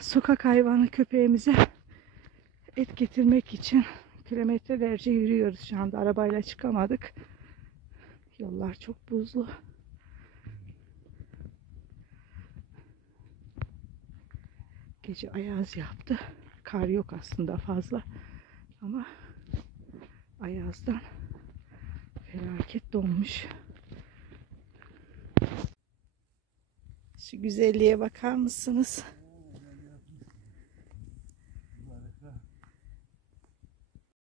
sokak hayvanı köpeğimize et getirmek için kilometrelerce yürüyoruz. Şu anda arabayla çıkamadık. Yollar çok buzlu. Gece ayaz yaptı. Kar yok aslında fazla. Ama ayazdan felaket donmuş. Şu güzelliğe bakar mısınız?